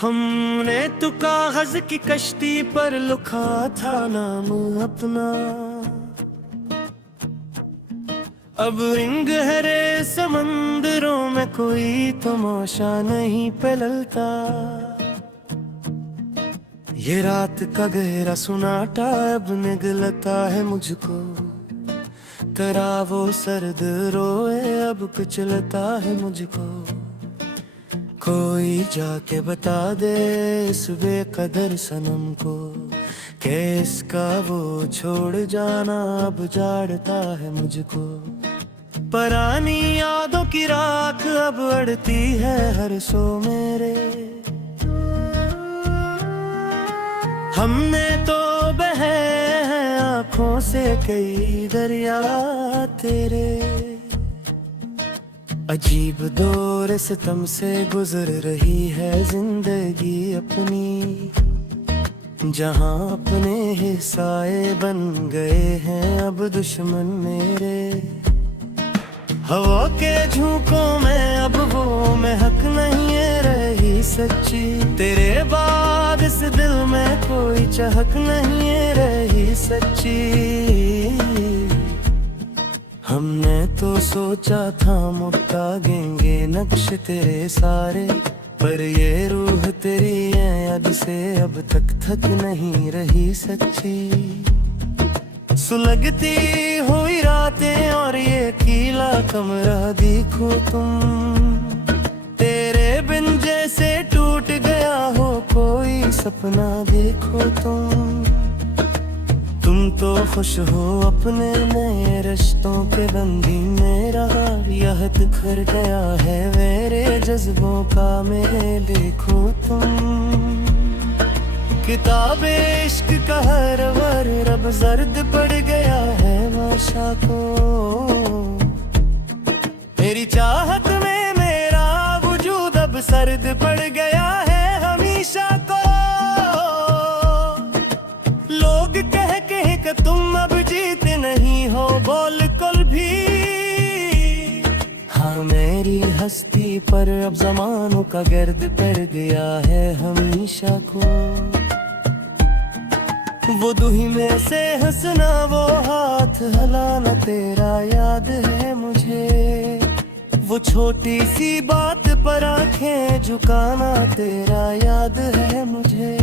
हमने तो कागज की कश्ती पर लिखा था नाम अपना। अब रिंग हरे समंदरों में कोई तमाशा नहीं पिलता। ये रात का गहरा सुनाटा अब निगलता है मुझको। तेरा वो सर्द रोए अब कुचलता है मुझको। कोई जाके बता दे इस बेकदर सनम को कि इसका वो छोड़ जाना अब जाड़ता है मुझको। पुरानी यादों की राख अब अड़ती है हर सो मेरे। हमने तो बहे हैं आँखों से कई दरिया तेरे। अजीब दौर सितम से गुजर रही है जिंदगी अपनी, जहाँ अपने हिस्साए बन गए हैं अब दुश्मन मेरे। हवा के झोंकों में अब वो महक नहीं है रही सच्ची। तेरे बाद इस दिल में कोई चहक नहीं है रही सच्ची। हमने तो सोचा था मुट्टा गेंगे नक्श तेरे सारे, पर ये रूह तेरी याद से अब तक थक नहीं रही सच्ची। सुलगती हुई रातें और ये कीला कमरा देखो तुम। तेरे बिन जैसे टूट गया हो कोई सपना देखो तुम तो खुश हो अपने नए रिश्तों के बंदी। मेरा यह बिखर गया है मेरे जज्बों का मेरे देखो तुम। किताबे इश्क का हर वर रब जर्द पड़ गया है माशा को। मेरी चाहत में मेरा वजूद अब सर्द पड़ गया है हमेशा को। लोग कह के तुम अब जीते नहीं हो बोल कुल भी। हाँ मेरी हस्ती पर अब जमानों का गर्द पड़ गया है हमेशा को। वो दुही में से हंसना वो हाथ हिलाना तेरा याद है मुझे। वो छोटी सी बात पर आंखें झुकाना तेरा याद है मुझे।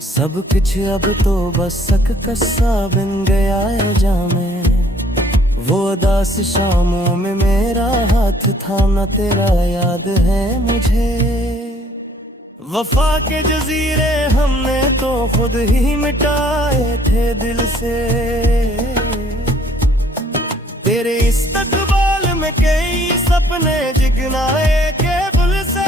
सब कुछ अब तो बस सक कस्सा बन गया है जामे। वो उदास शामों में मेरा हाथ थामा तेरा याद है मुझे। वफा के जजीरे हमने तो खुद ही मिटाए थे दिल से। तेरे इस्तकबाल में कई सपने जिगनाए केबुल से।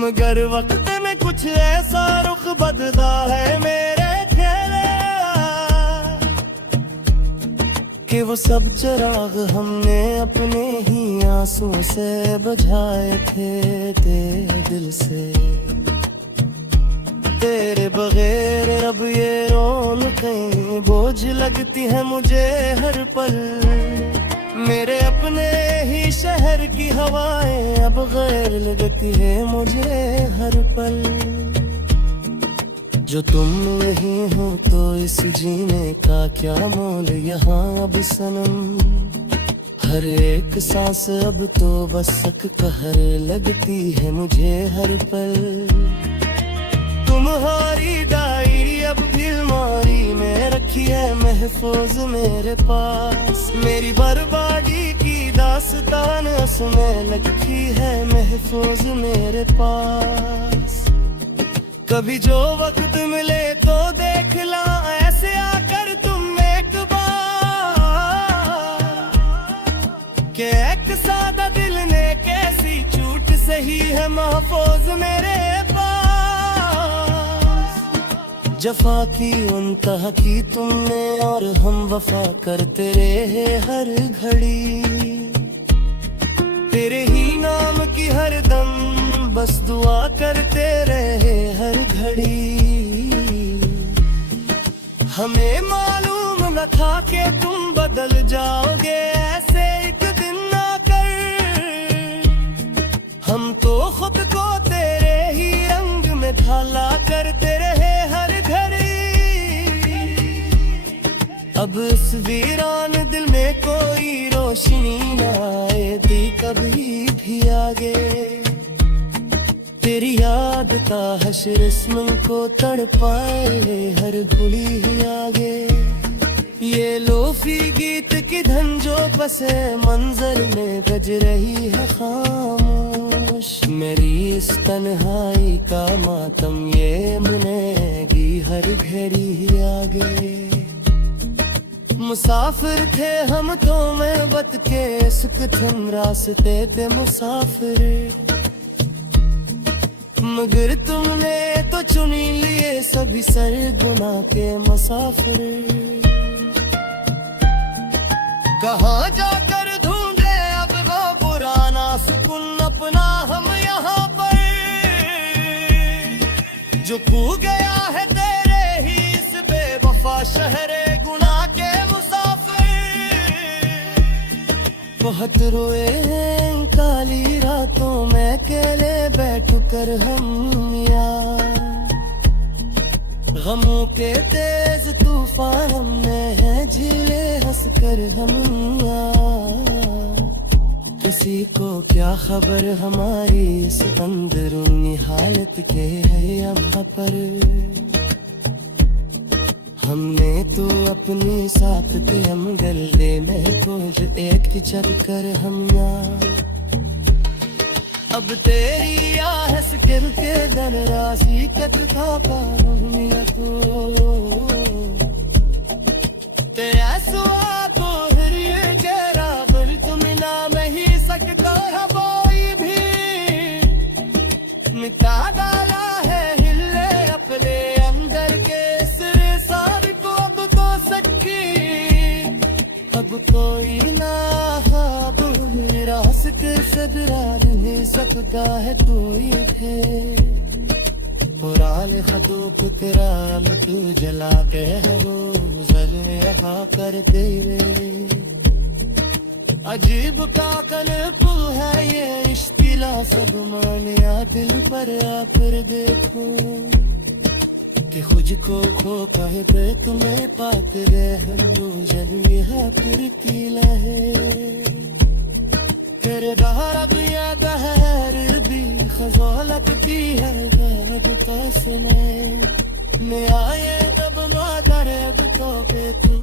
मगर वक्त में कुछ ऐसा रुख बदला है मेरे खेले कि वो सब चिराग हमने अपने ही आंसू से बुझाए थे तेरे दिल से। तेरे बगैर रब ये रौनकें बोझ लगती है मुझे हर पल। मेरे अपने ही शहर की हवाएं अब गैर लगती है मुझे हर पल। जो तुम नहीं हो तो इस जीने का क्या मोल यहाँ अब सनम। हर एक सांस अब तो बस सक कहर लगती है मुझे हर पल। तुम्हारी डायरी अब भी अलमारी में रखी है महफूज मेरे पास। मेरी बर्बादी की दास्तान उसमें लगती है महफूज मेरे पास। कभी जो वक्त मिले तो देख ला ऐसे आकर तुम एक बार कि एक सादा दिल ने कैसी चूट सही है महफूज मेरे जफा की उनतहा की तुमने और हम वफा करते रहे हर घड़ी। तेरे ही नाम की हर दम बस दुआ करते रहे हर घड़ी। हमें मालूम न था कि तुम बदल जाओगे ऐसे एक दिन आकर। हम अब इस वीरान दिल में कोई रोशनी ना आए दी कभी भी आगे। तेरी याद का हश्र इसम को तड़पाए हर घुली ही आगे। ये लोफी गीत की धन जो पसे मंजर में बज रही है खामोश। मेरी इस तन्हाई का मातम ये मुनेगी हर घड़ी ही आगे। मुसाफिर थे हम तो मैं बत के इश्क थम रास्ते थे मुसाफिर। मगर तुमने तो चुनी लिए सभी सर गुना के मुसाफिर। कहाँ जाकर ढूंढे अब वो पुराना सुकून अपना हम यहाँ पर, जो खो गया है तेरे ही इस बेवफा शहरे गुनाह के मुसाफिर। बहुत रोए हैं काली रातों में अकेले बैठ कर हम यार। गमों के तेज तूफान हमने है झीले हंस कर हम यार। किसी को क्या खबर हमारी इस अंदरूनी हालत के है यहाँ पर। हमने तो अपनी साथ के हम गले में खोज एक चल कर हम यार। अब तेरी आहस के दर राशि कत था पाऊंगा तो तेरा सुआ तो हरिये चेहरा पर तुम ना मैं ही सकता है कोई भी। मिटा डाला है हिले अपने अंदर के सिरे सार को अब तो सच्ची। अब कोई ना ख्वाब मेरा हंसते सदरा नहीं सकता है कोई है। पुराने खतूब तेरा तू जला के हो जरे यहाँ कर दे। अजीब का कल पुल है ये इश्तिला सब मानिया दिल पर आकर देखो। कि खुद को खो कहे गए तुम्हें पाते गए हम दो जल्दी है फिर पीला है। तेरे दहर भी याद है भी खजौलत भी है गैब कसने में आए तब मादर अब तो के तू